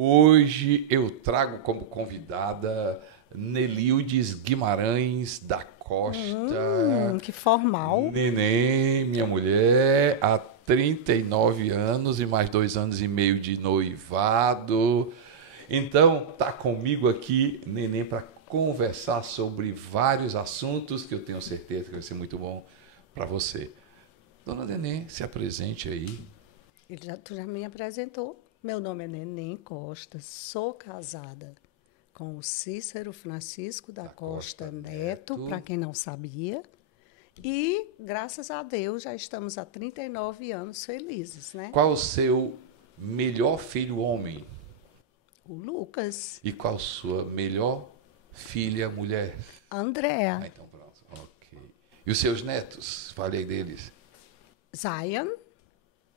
Hoje eu trago como convidada Nelildes Guimarães da Costa. Que formal. Neném, minha mulher, há 39 anos e mais 2 anos e meio de noivado. Então, tá comigo aqui, Neném, para conversar sobre vários assuntos que eu tenho certeza que vai ser muito bom para você. Dona Neném, se apresente aí. Tu já me apresentou. Meu nome é Neném Costa, sou casada com o Cícero Francisco da Costa Neto, para quem não sabia. E, graças a Deus, já estamos há 39 anos felizes, né? Qual o seu melhor filho homem? O Lucas. E qual sua melhor filha mulher? Andréa. Então pronto, ok. E os seus netos? Falei deles. Zion,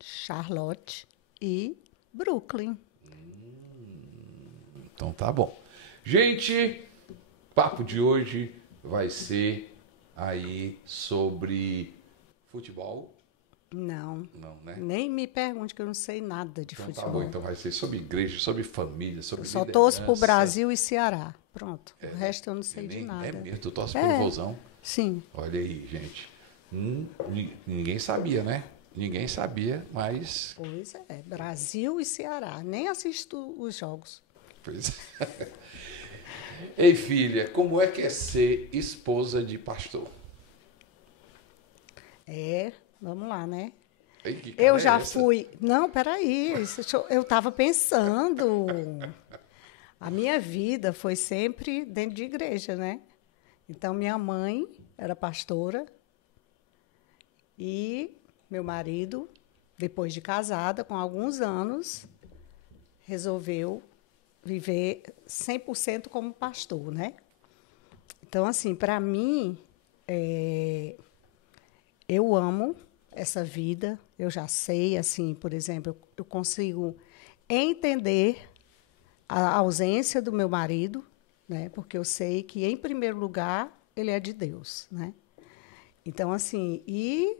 Charlotte e Brooklyn. Então tá bom. Gente, papo de hoje vai ser aí sobre futebol. Não, né? Nem me pergunte que eu não sei nada de Então futebol. tá bom, então vai ser sobre igreja, sobre família, sobre Só liderança. torço pro Brasil e Ceará. Pronto. O resto eu não sei de nada. É mesmo, tu torce pro Vozão? Sim. Olha aí, gente. Ninguém sabia, né? Ninguém sabia, mas... Pois é, Brasil e Ceará. Nem assisto os jogos. Pois é. Ei, filha, como é que é ser esposa de pastor? Vamos lá, né? Ei, que cara Eu é já essa? fui... Não, peraí. Eu estava pensando. A minha vida foi sempre dentro de igreja, né? Então, minha mãe era pastora e meu marido, depois de casada, com alguns anos, resolveu viver 100% como pastor, né? Então, assim, para mim, eu amo essa vida. Eu já sei, assim, por exemplo, eu consigo entender a ausência do meu marido, né? Porque eu sei que, em primeiro lugar, ele é de Deus, né? Então, assim, e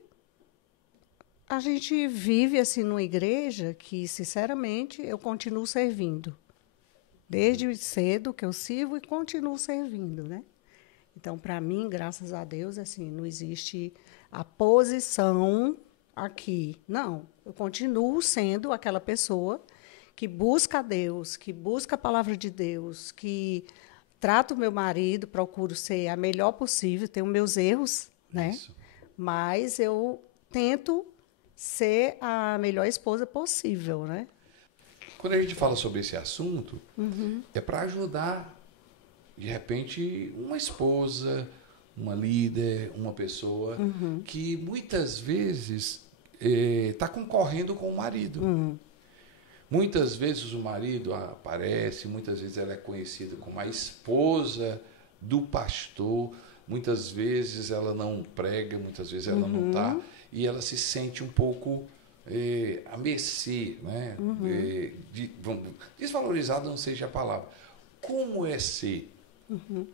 a gente vive assim numa igreja que, sinceramente, eu continuo servindo. Desde cedo que eu sirvo e continuo servindo, né? Então, para mim, graças a Deus, assim, não existe a posição aqui. Não, eu continuo sendo aquela pessoa que busca a Deus, que busca a palavra de Deus, que trato o meu marido, procuro ser a melhor possível, tenho meus erros, né? Isso. Mas eu tento ser a melhor esposa possível, né? Quando a gente fala sobre esse assunto, é para ajudar, de repente, uma esposa, uma líder, uma pessoa que muitas vezes está concorrendo com o marido. Muitas vezes o marido aparece, muitas vezes ela é conhecida como a esposa do pastor, muitas vezes ela não prega, muitas vezes ela não está, e ela se sente um pouco à mercê, né? Desvalorizada não seja a palavra. Como é ser?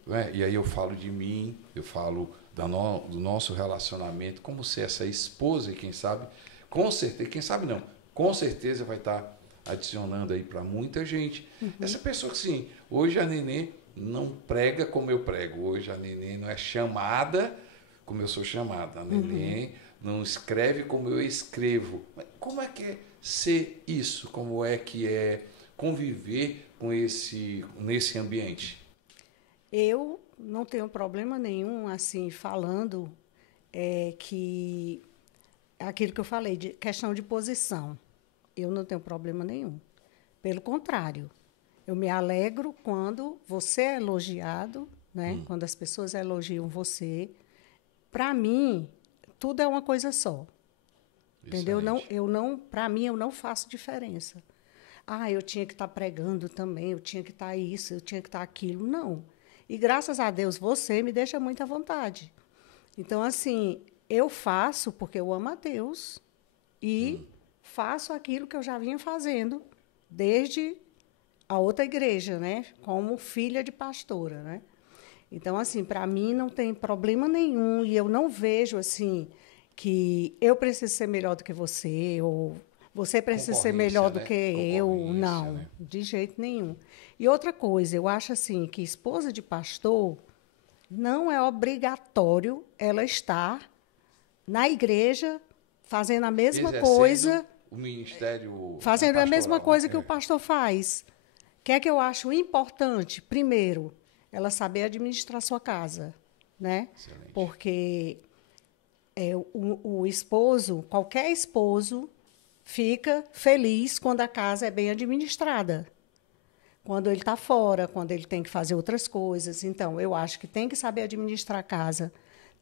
Né? E aí eu falo de mim, eu falo do nosso relacionamento, como ser essa esposa, e quem sabe, com certeza, quem sabe não, com certeza vai estar adicionando aí para muita gente. Essa pessoa que, sim, hoje a Neném não prega como eu prego, hoje a Neném não é chamada como eu sou chamada, a Neném não escreve como eu escrevo. Mas como é que é ser isso? Como é que é conviver com nesse ambiente? Eu não tenho problema nenhum, assim, falando que aquilo que eu falei, de questão de posição. Eu não tenho problema nenhum. Pelo contrário, eu me alegro quando você é elogiado, né? Quando as pessoas elogiam você. Para mim, tudo é uma coisa só. Entendeu? Para mim, eu não faço diferença. Eu tinha que estar pregando também, eu tinha que estar isso, eu tinha que estar aquilo. Não. E, graças a Deus, você me deixa muito à vontade. Então, assim, eu faço porque eu amo a Deus e faço aquilo que eu já vinha fazendo desde a outra igreja, né? Como filha de pastora, né? Então, assim, para mim não tem problema nenhum e eu não vejo, assim, que eu preciso ser melhor do que você ou você precisa ser melhor do que eu. Não, né? de jeito nenhum. E outra coisa, eu acho assim que esposa de pastor não é obrigatório ela estar na igreja fazendo a mesma coisa. O ministério fazendo a mesma coisa que o né? pastor faz. O que é que eu acho importante? Primeiro, ela saber administrar sua casa, né? Excelente. Porque o esposo, qualquer esposo, fica feliz quando a casa é bem administrada. Quando ele está fora, quando ele tem que fazer outras coisas. Então, eu acho que tem que saber administrar a casa,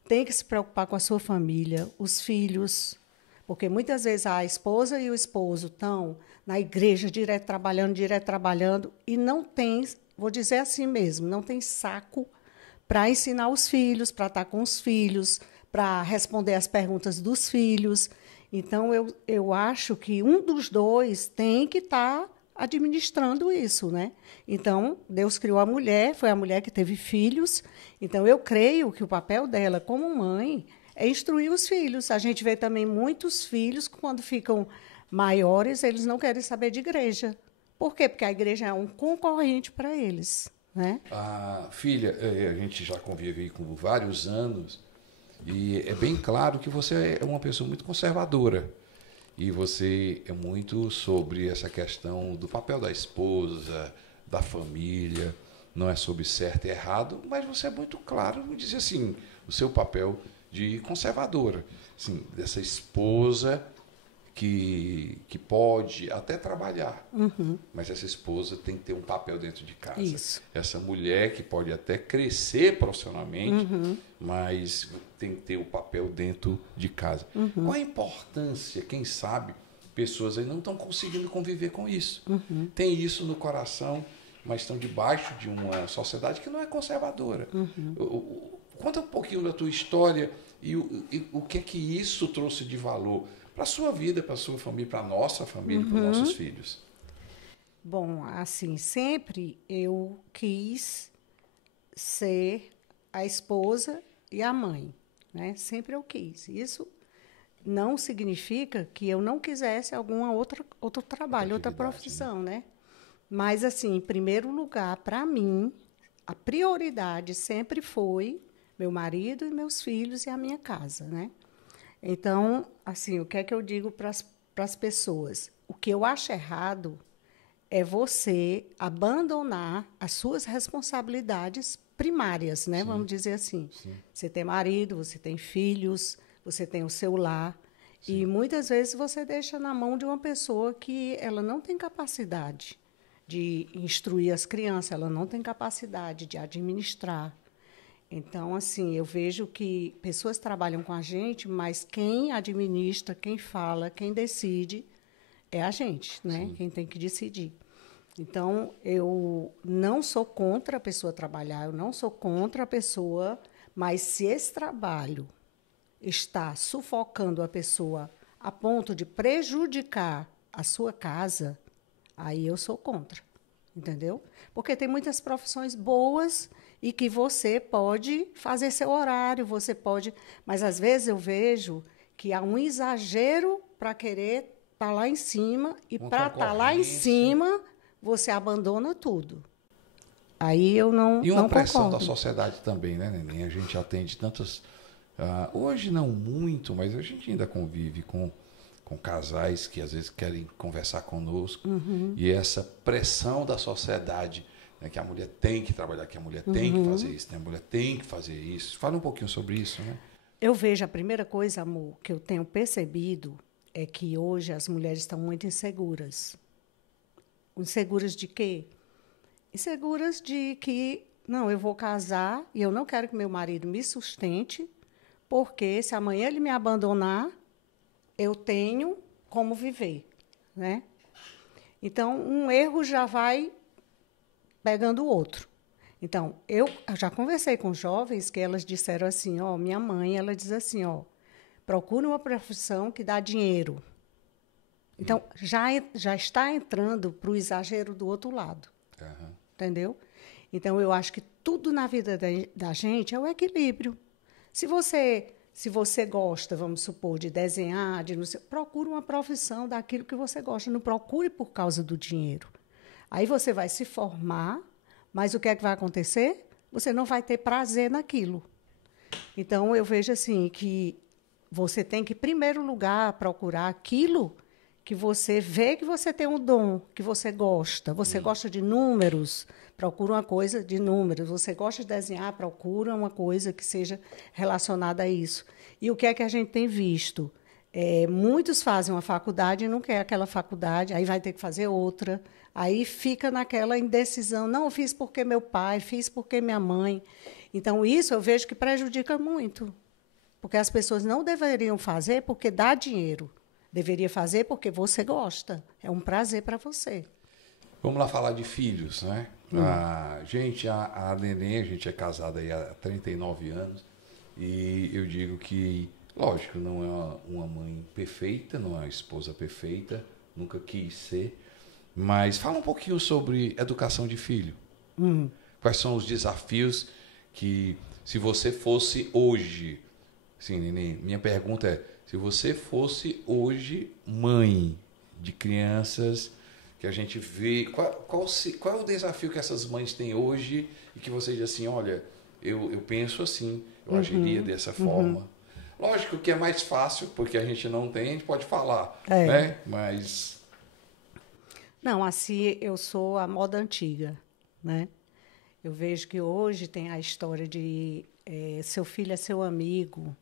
tem que se preocupar com a sua família, os filhos, porque muitas vezes a esposa e o esposo estão na igreja direto trabalhando, e não tem, vou dizer assim mesmo, não tem saco para ensinar os filhos, para estar com os filhos, para responder as perguntas dos filhos. Então, eu acho que um dos dois tem que estar administrando isso, né? Então, Deus criou a mulher, foi a mulher que teve filhos. Então, eu creio que o papel dela como mãe é instruir os filhos. A gente vê também muitos filhos, quando ficam maiores, eles não querem saber de igreja. Por quê? Porque a igreja é um concorrente para eles, né? A filha, a gente já convive com vários anos, e é bem claro que você é uma pessoa muito conservadora. E você é muito sobre essa questão do papel da esposa, da família, não é sobre certo e errado, mas você é muito claro em dizer assim, o seu papel de conservadora, assim, dessa esposa que pode até trabalhar, mas essa esposa tem que ter um papel dentro de casa. Isso. Essa mulher que pode até crescer profissionalmente, mas tem que ter o papel dentro de casa. Qual a importância, quem sabe, pessoas aí não estão conseguindo conviver com isso. Tem isso no coração, mas estão debaixo de uma sociedade que não é conservadora. Conta um pouquinho da tua história e o que é que isso trouxe de valor para a sua vida, para a sua família, para a nossa família, para os nossos filhos. Bom, assim, sempre eu quis ser a esposa e a mãe, né? Sempre eu quis. Isso não significa que eu não quisesse outro trabalho, outra profissão, né? Mas, assim, em primeiro lugar, para mim, a prioridade sempre foi meu marido e meus filhos e a minha casa, né? Então, assim, o que é que eu digo para as pessoas? O que eu acho errado é você abandonar as suas responsabilidades primárias, né? Sim. Vamos dizer assim. Sim. Você tem marido, você tem filhos, você tem o seu lar. Sim. E muitas vezes você deixa na mão de uma pessoa que ela não tem capacidade de instruir as crianças, ela não tem capacidade de administrar. Então, assim, eu vejo que pessoas trabalham com a gente, mas quem administra, quem fala, quem decide é a gente, né? Sim. Quem tem que decidir. Então, eu não sou contra a pessoa trabalhar, eu não sou contra a pessoa, mas se esse trabalho está sufocando a pessoa a ponto de prejudicar a sua casa, aí eu sou contra, entendeu? Porque tem muitas profissões boas e que você pode fazer seu horário, você pode... Mas, às vezes, eu vejo que há um exagero para querer estar lá em cima, e para estar lá em cima, você abandona tudo. Aí eu não concordo. E uma pressão da sociedade também, né, Neném? A gente atende tantas... hoje não muito, mas a gente ainda convive com casais que, às vezes, querem conversar conosco. E essa pressão da sociedade... que a mulher tem que trabalhar, que a mulher tem que fazer isso, que a mulher tem que fazer isso. Fala um pouquinho sobre isso, né? Eu vejo, a primeira coisa, amor, que eu tenho percebido é que hoje as mulheres estão muito inseguras. Inseguras de quê? Inseguras de que, não, eu vou casar e eu não quero que meu marido me sustente, porque se amanhã ele me abandonar, eu tenho como viver, né? Então, um erro já vai pegando o outro. Então, eu já conversei com jovens que elas disseram assim, minha mãe, ela diz assim, procura uma profissão que dá dinheiro. Então, já está entrando para o exagero do outro lado. Entendeu? Então, eu acho que tudo na vida da gente é o equilíbrio. Se você Se você gosta, vamos supor, de desenhar, de não sei, procure uma profissão daquilo que você gosta. Não procure por causa do dinheiro. Aí você vai se formar, mas o que é que vai acontecer? Você não vai ter prazer naquilo. Então, eu vejo assim que você tem que, em primeiro lugar, procurar aquilo que você vê que você tem um dom, que você gosta. Você gosta de números, procura uma coisa de números. Você gosta de desenhar, procura uma coisa que seja relacionada a isso. E o que é que a gente tem visto? Muitos fazem uma faculdade e não quer aquela faculdade, aí vai ter que fazer outra. Aí fica naquela indecisão. Não, eu fiz porque meu pai, fiz porque minha mãe. Então, isso eu vejo que prejudica muito. Porque as pessoas não deveriam fazer porque dá dinheiro. Deveria fazer porque você gosta. É um prazer para você. Vamos lá falar de filhos, né? A Neném, a gente é casada aí há 39 anos. E eu digo que, lógico, não é uma mãe perfeita, não é uma esposa perfeita, nunca quis ser. Mas fala um pouquinho sobre educação de filho. Quais são os desafios que, se você fosse hoje... Sim, Neném, minha pergunta é, se você fosse hoje mãe de crianças que a gente vê, qual é o desafio que essas mães têm hoje e que você diz assim, olha, eu penso assim, eu agiria dessa forma. Lógico que é mais fácil, porque a gente não tem, a gente pode falar, né? Mas... Não, assim, eu sou a moda antiga, né? Eu vejo que hoje tem a história de seu filho é seu amigo,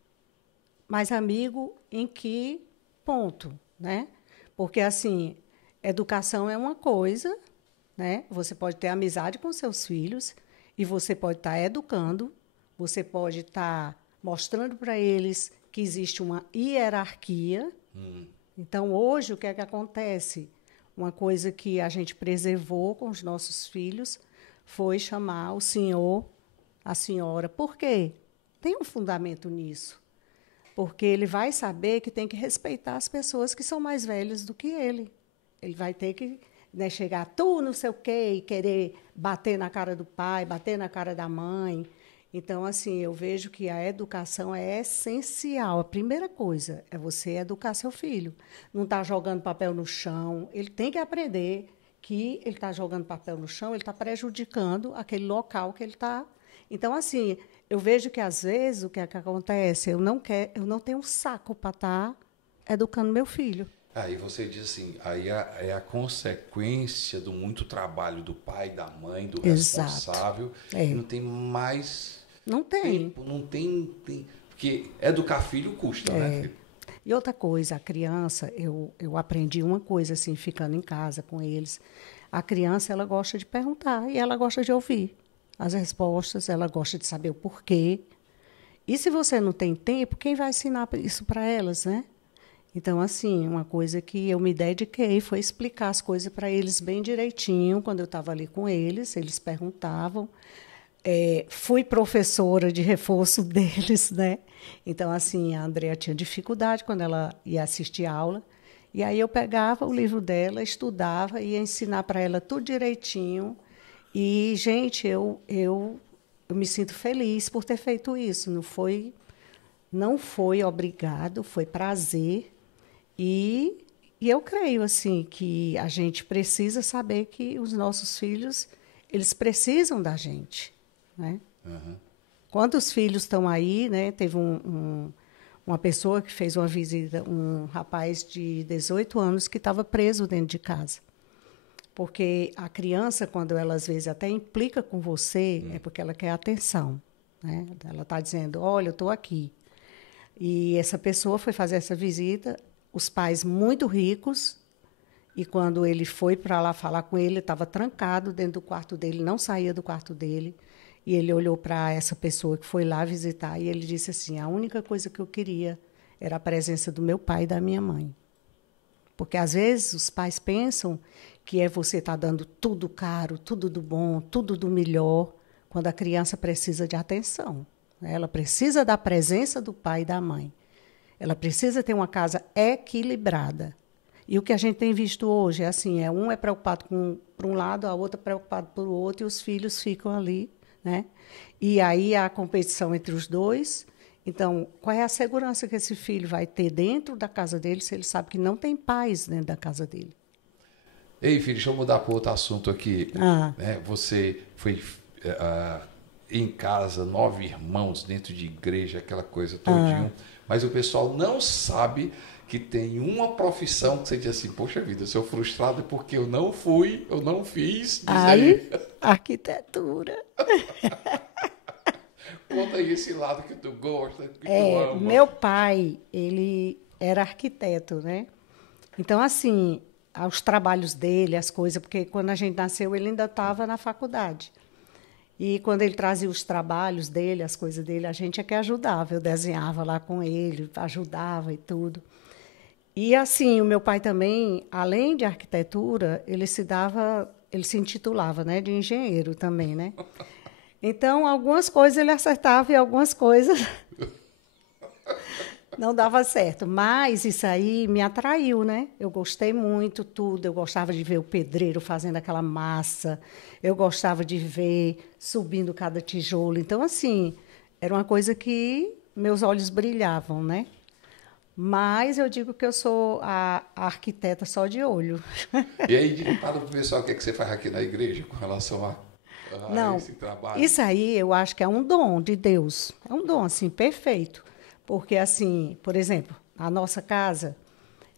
mas amigo em que ponto, né? Porque, assim, educação é uma coisa, né? Você pode ter amizade com seus filhos e você pode estar educando, você pode estar mostrando para eles que existe uma hierarquia. Então, hoje, o que é que acontece? Uma coisa que a gente preservou com os nossos filhos foi chamar o senhor, a senhora. Por quê? Tem um fundamento nisso. Porque ele vai saber que tem que respeitar as pessoas que são mais velhas do que ele. Ele vai ter que, né, chegar, tu não sei o quê, e querer bater na cara do pai, bater na cara da mãe. Então, assim, eu vejo que a educação é essencial. A primeira coisa é você educar seu filho. Não está jogando papel no chão. Ele tem que aprender que ele está jogando papel no chão, ele está prejudicando aquele local que ele está. Então, assim, eu vejo que, às vezes, o que é que acontece? Eu não tenho saco para estar educando meu filho. Aí você diz assim, aí é a consequência do muito trabalho do pai, da mãe, do responsável. E não tem mais tempo, não tem... Porque educar filho custa, né, filho? E outra coisa, a criança, eu aprendi uma coisa, assim, ficando em casa com eles. A criança, ela gosta de perguntar e ela gosta de ouvir as respostas, ela gosta de saber o porquê. E se você não tem tempo, quem vai ensinar isso para elas, né? Então, assim, uma coisa que eu me dediquei foi explicar as coisas para eles bem direitinho, quando eu estava ali com eles perguntavam. Fui professora de reforço deles, né? Então, assim, a Andrea tinha dificuldade quando ela ia assistir aula, e aí eu pegava o livro dela, estudava, ia ensinar para ela tudo direitinho. E, gente, eu me sinto feliz por ter feito isso. Não foi obrigado, foi prazer. E eu creio, assim, que a gente precisa saber que os nossos filhos, eles precisam da gente, né? Quantos filhos estão aí, né? Teve uma pessoa que fez uma visita, um rapaz de 18 anos que estava preso dentro de casa. Porque a criança, quando ela, às vezes, até implica com você, é porque ela quer atenção, né? Ela está dizendo, olha, eu estou aqui. E essa pessoa foi fazer essa visita, os pais muito ricos, e quando ele foi para lá falar com ele estava trancado dentro do quarto dele, não saía do quarto dele. E ele olhou para essa pessoa que foi lá visitar e ele disse assim, a única coisa que eu queria era a presença do meu pai e da minha mãe. Porque, às vezes, os pais pensam que você estar dando tudo caro, tudo do bom, tudo do melhor, quando a criança precisa de atenção. Ela precisa da presença do pai e da mãe. Ela precisa ter uma casa equilibrada. E o que a gente tem visto hoje é assim, um é preocupado por um lado, a outra preocupada por outro, e os filhos ficam ali, né? E aí a competição entre os dois, Então, qual é a segurança que esse filho vai ter dentro da casa dele se ele sabe que não tem paz dentro da casa dele? Ei, filho, deixa eu mudar para outro assunto aqui. Ah. Né? Você foi em casa, 9 irmãos dentro de igreja, aquela coisa todinho. Mas o pessoal não sabe que tem uma profissão que você diz assim, poxa vida, eu sou frustrado porque eu não fui, eu não fiz. Diz aí. Arquitetura. Conta aí esse lado que tu gosta, que tu ama. Meu pai, ele era arquiteto, né? Então, assim, os trabalhos dele, as coisas, porque quando a gente nasceu, ele ainda estava na faculdade. E quando ele trazia os trabalhos dele, as coisas dele, a gente é que ajudava. Eu desenhava lá com ele, ajudava e tudo. E, assim, o meu pai também, além de arquitetura, ele se intitulava, né, de engenheiro também, né? Então, algumas coisas ele acertava e algumas coisas não dava certo. Mas isso aí me atraiu, né? Eu gostei muito, tudo. Eu gostava de ver o pedreiro fazendo aquela massa. Eu gostava de ver subindo cada tijolo. Então, assim, era uma coisa que meus olhos brilhavam, né? Mas eu digo que eu sou a arquiteta só de olho. E aí, fala para o pessoal o que, é que você faz aqui na igreja com relação a Não, esse trabalho. isso aí eu acho que é um dom de Deus. É um dom, assim, perfeito. Porque, assim, por exemplo, a nossa casa,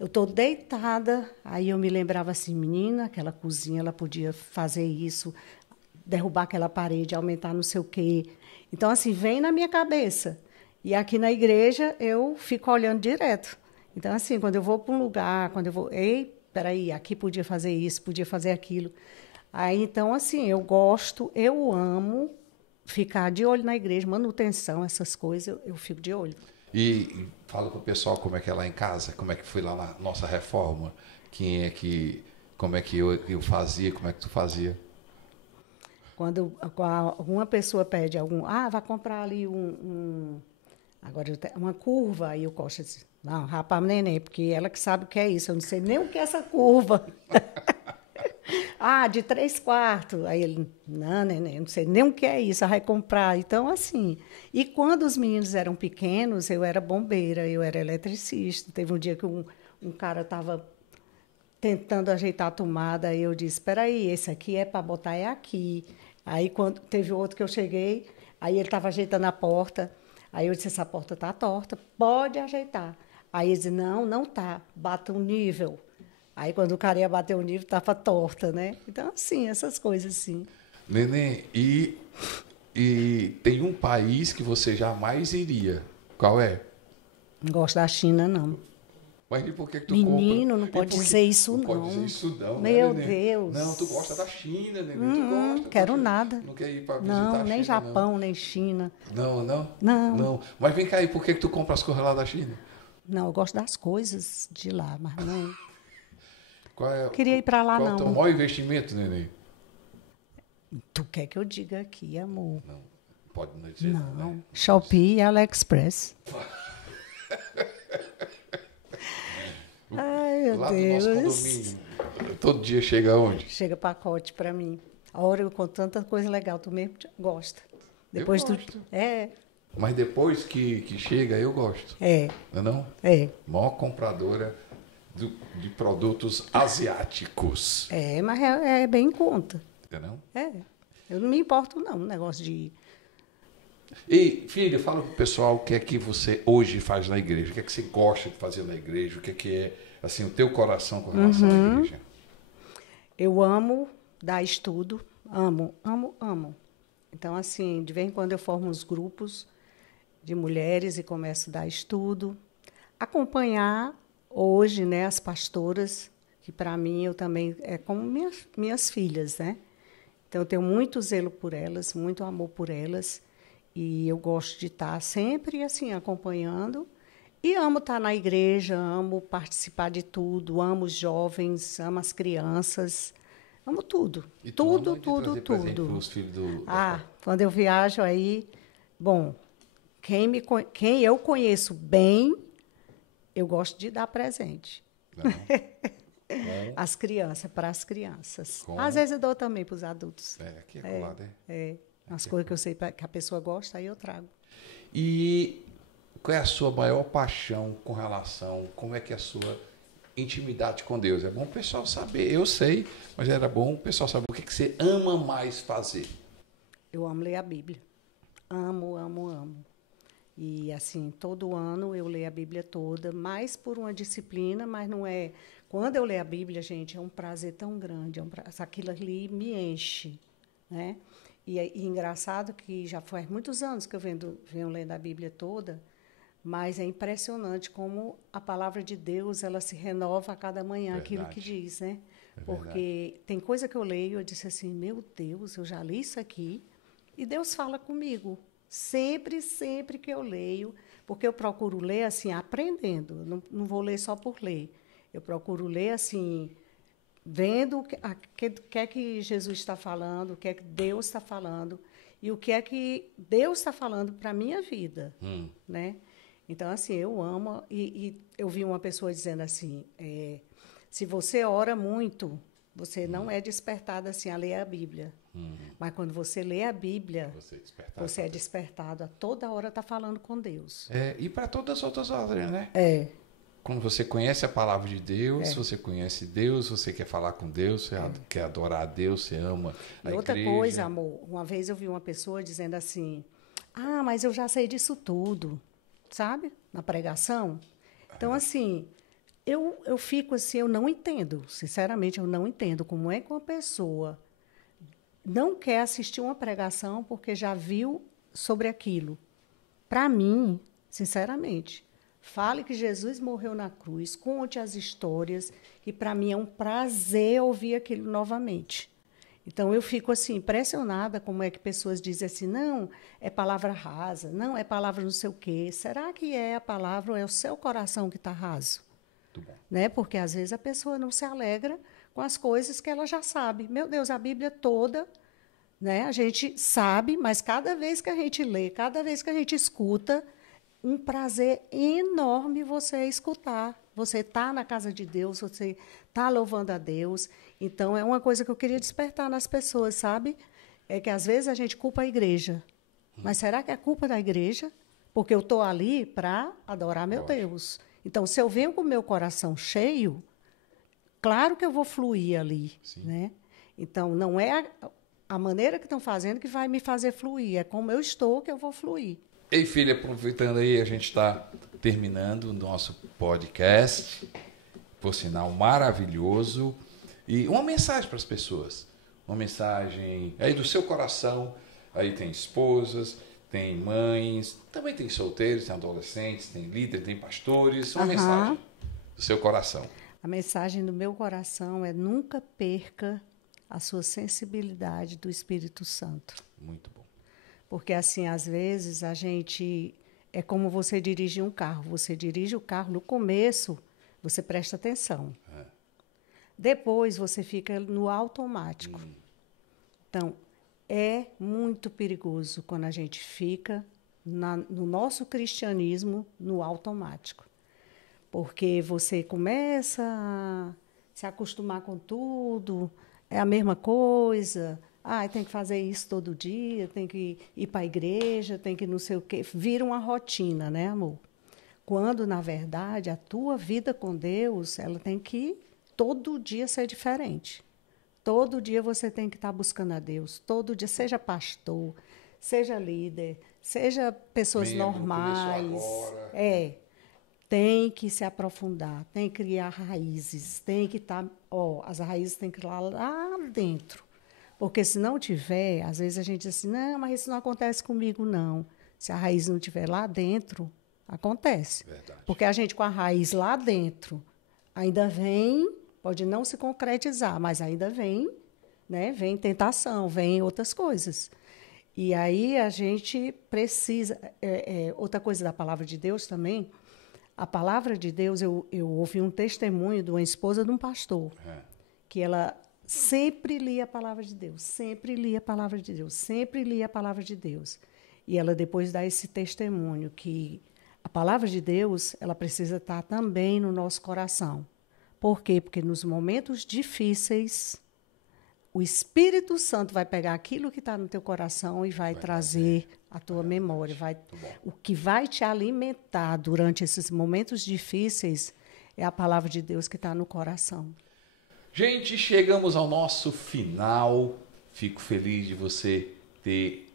eu estou deitada, aí eu me lembrava assim, menina, aquela cozinha, ela podia fazer isso, derrubar aquela parede, aumentar não sei o quê. Então, assim, vem na minha cabeça. E aqui na igreja eu fico olhando direto. Então, assim, quando eu vou para um lugar, quando eu vou, ei, peraí, aqui podia fazer isso, podia fazer aquilo. Aí, então, assim, eu gosto, eu amo ficar de olho na igreja, manutenção, essas coisas, eu fico de olho. E fala para o pessoal como é que é lá em casa, como é que foi lá na nossa reforma, como é que eu fazia, como é que tu fazia. Quando alguma pessoa pede vai comprar ali agora uma curva, aí o Costa diz, não, rapaz, neném, porque ela que sabe o que é isso, eu não sei nem o que é essa curva. De 3/4. Aí ele, não, neném, não sei nem o que é isso, ela vai comprar. Então, assim. E quando os meninos eram pequenos, eu era bombeira, eu era eletricista. Teve um dia que um cara estava tentando ajeitar a tomada, aí eu disse, espera aí, esse aqui é para botar aqui. Aí, quando teve outro que eu cheguei, aí ele estava ajeitando a porta, aí eu disse, essa porta está torta, pode ajeitar. Aí ele disse, não está, bata um nível. Aí, quando o cara ia bater o nível, estava torta, né? Então, assim, essas coisas, assim. Neném, e tem um país que você jamais iria. Qual é? Não gosto da China, não. Mas e por que tu Menino, compra? não pode dizer isso, não. Não pode dizer isso, não. Meu né, Deus. Não, tu gosta da China, neném. Tu gosta. Quero nada. Não quer ir para visitar não, a nem China, Japão, não. nem China. Não. Mas vem cá aí, por que tu compra as coisas lá da China? Não, eu gosto das coisas de lá, mas não. Queria ir para lá, qual não. Qual é o teu maior investimento, neném? Tu quer que eu diga aqui, amor? Não, pode não dizer. Não, né? Shopee e AliExpress. Ai, meu lá Deus. do nosso condomínio, todo dia chega aonde? Chega pacote para mim. A hora eu conto tanta coisa legal, tu mesmo gosta. Depois eu gosto. É. Mas depois que chega, eu gosto. É. Não é não? É. Maior compradora de produtos asiáticos. É, mas é bem em conta. É não? É. Eu não me importo, não, no negócio de... E, filha, fala pro pessoal o que é que você hoje faz na igreja. O que é que você gosta de fazer na igreja. O que é assim, o teu coração com relação à igreja. Eu amo dar estudo. Amo, amo, amo. Então, assim, de vez em quando eu formo uns grupos de mulheres e começo a dar estudo. Acompanhar hoje, né, as pastoras, que para mim eu também é como minhas filhas, né? Então eu tenho muito zelo por elas, muito amor por elas, e eu gosto de estar sempre assim acompanhando. E amo estar na igreja, amo participar de tudo, amo os jovens, amo as crianças, amo tudo. E tudo. Os filhos Quando eu viajo aí, bom, quem eu conheço bem, eu gosto de dar presente. As crianças, para as crianças. Às vezes eu dou também para os adultos. Aqui é colado, As coisas que eu sei que a pessoa gosta, aí eu trago. E qual é a sua maior paixão com relação, como é que é a sua intimidade com Deus? É bom o pessoal saber, eu sei, mas era bom o pessoal saber o que você ama mais fazer. Eu amo ler a Bíblia. Amo, amo, amo. E, assim, todo ano eu leio a Bíblia toda, mais por uma disciplina, mas não é... Quando eu leio a Bíblia, gente, é um prazer tão grande, aquilo ali me enche, né? E engraçado que já faz muitos anos que eu venho lendo a Bíblia toda, mas é impressionante como a palavra de Deus ela se renova a cada manhã, Verdade. aquilo que diz, né? Porque Porque tem coisa que eu leio, eu disse assim, meu Deus, eu já li isso aqui, e Deus fala comigo. Sempre, sempre que eu leio, porque eu procuro ler assim, aprendendo, não vou ler só por ler. Eu procuro ler assim, vendo o que é que Jesus está falando, o que é que Deus está falando, e o que é que Deus está falando para a minha vida. Né? Então, assim, eu amo, e eu vi uma pessoa dizendo assim, se você ora muito, você não é despertado assim a ler a Bíblia. Mas quando você lê a Bíblia, você é despertado a toda hora está falando com Deus. E para todas as outras ordens, né? Quando você conhece a palavra de Deus, você conhece Deus, você quer falar com Deus, você quer adorar a Deus, você ama a igreja. E outra coisa, amor, uma vez eu vi uma pessoa dizendo assim, mas eu já sei disso tudo, sabe? Na pregação. Então, assim, eu fico assim, eu não entendo, sinceramente, eu não entendo como é que uma pessoa não quer assistir uma pregação porque já viu sobre aquilo. Para mim, sinceramente, fale que Jesus morreu na cruz, conte as histórias, e para mim é um prazer ouvir aquilo novamente. Então, eu fico assim, impressionada como é que pessoas dizem assim, não, é palavra rasa, não, é palavra não sei o quê. Será que é a palavra ou é o seu coração que está raso? Muito bom. Né? Porque, às vezes, a pessoa não se alegra com as coisas que ela já sabe. Meu Deus, a Bíblia toda, né, a gente sabe, mas cada vez que a gente lê, cada vez que a gente escuta, um prazer enorme você escutar. Você está na casa de Deus, você está louvando a Deus. Então, é uma coisa que eu queria despertar nas pessoas, sabe? É que, às vezes, a gente culpa a igreja. Mas será que é culpa da igreja? Porque eu estou ali para adorar meu Deus. Então, se eu venho com o meu coração cheio, claro que eu vou fluir ali. Né? Então, não é a maneira que estão fazendo que vai me fazer fluir. É como eu estou que eu vou fluir. Ei, filha, aproveitando aí, a gente está terminando o nosso podcast, por sinal maravilhoso, e uma mensagem para as pessoas, uma mensagem aí do seu coração, aí tem esposas, tem mães, também tem solteiros, tem adolescentes, tem líderes, tem pastores, uma mensagem do seu coração. A mensagem do meu coração é nunca perca a sua sensibilidade do Espírito Santo. Muito bom. Porque, assim, às vezes, a gente... É como você dirigir um carro. Você dirige o carro, no começo, você presta atenção. Depois, você fica no automático. Então, é muito perigoso quando a gente fica no nosso cristianismo no automático. Porque você começa a se acostumar com tudo, é a mesma coisa... tem que fazer isso todo dia, tem que ir para a igreja, tem que não sei o quê. Vira uma rotina, né, amor? Quando, na verdade, a tua vida com Deus, ela tem que todo dia ser diferente. Todo dia você tem que estar buscando a Deus. Todo dia, seja pastor, seja líder, seja pessoas normais. Tem que se aprofundar, tem que criar raízes, tem que estar... as raízes têm que ir lá dentro. Porque se não tiver, às vezes a gente diz assim, não, mas isso não acontece comigo, não. Se a raiz não estiver lá dentro, acontece. Verdade. Porque a gente com a raiz lá dentro, ainda vem, pode não se concretizar, mas ainda vem, né? Vem tentação, vem outras coisas. E aí a gente precisa... outra coisa da palavra de Deus também, a palavra de Deus, eu ouvi um testemunho de uma esposa de um pastor, que ela... sempre lia a palavra de Deus, sempre lia a palavra de Deus, sempre lia a palavra de Deus. E ela depois dá esse testemunho que a palavra de Deus, ela precisa estar também no nosso coração. Por quê? Porque nos momentos difíceis, o Espírito Santo vai pegar aquilo que está no teu coração e vai trazer à tua memória. O que vai te alimentar durante esses momentos difíceis é a palavra de Deus que está no coração. Gente, chegamos ao nosso final. Fico feliz de você ter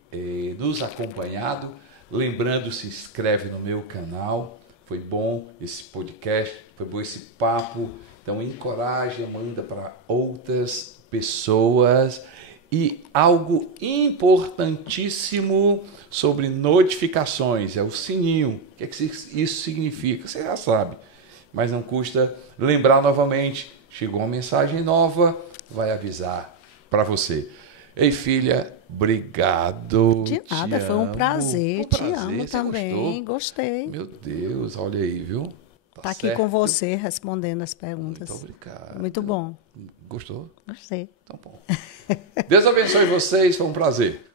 nos acompanhado. Lembrando, se inscreve no meu canal. Foi bom esse podcast, foi bom esse papo. Então, encoraja, manda para outras pessoas. E algo importantíssimo sobre notificações, é o sininho. O que é que isso significa? Você já sabe, mas não custa lembrar novamente. Chegou uma mensagem nova, vai avisar para você. Ei, filha, obrigado. De nada, foi um prazer. Te amo Você também, gostou? gostei. Meu Deus, olha aí, viu? Tá aqui com você respondendo as perguntas. Muito obrigado. Muito bom. Gostou? Gostei. Então, bom. Deus abençoe vocês, foi um prazer.